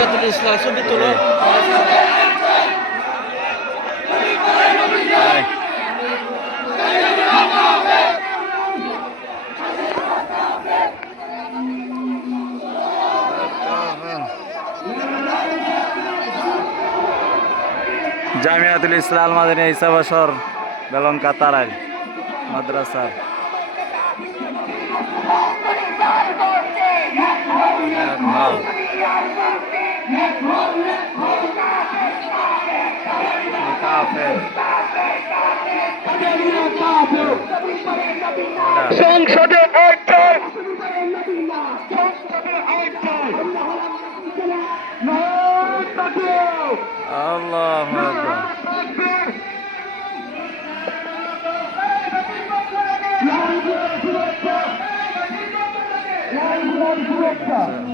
জামিয়াতুল ইসলাম ছবি তুলো। জামিয়াতুল ইসলাম মাদানী ঈসা বশর বেলঙ্কা তারাই মাদ্রাসার সংসদে আল্লাহু আকবার।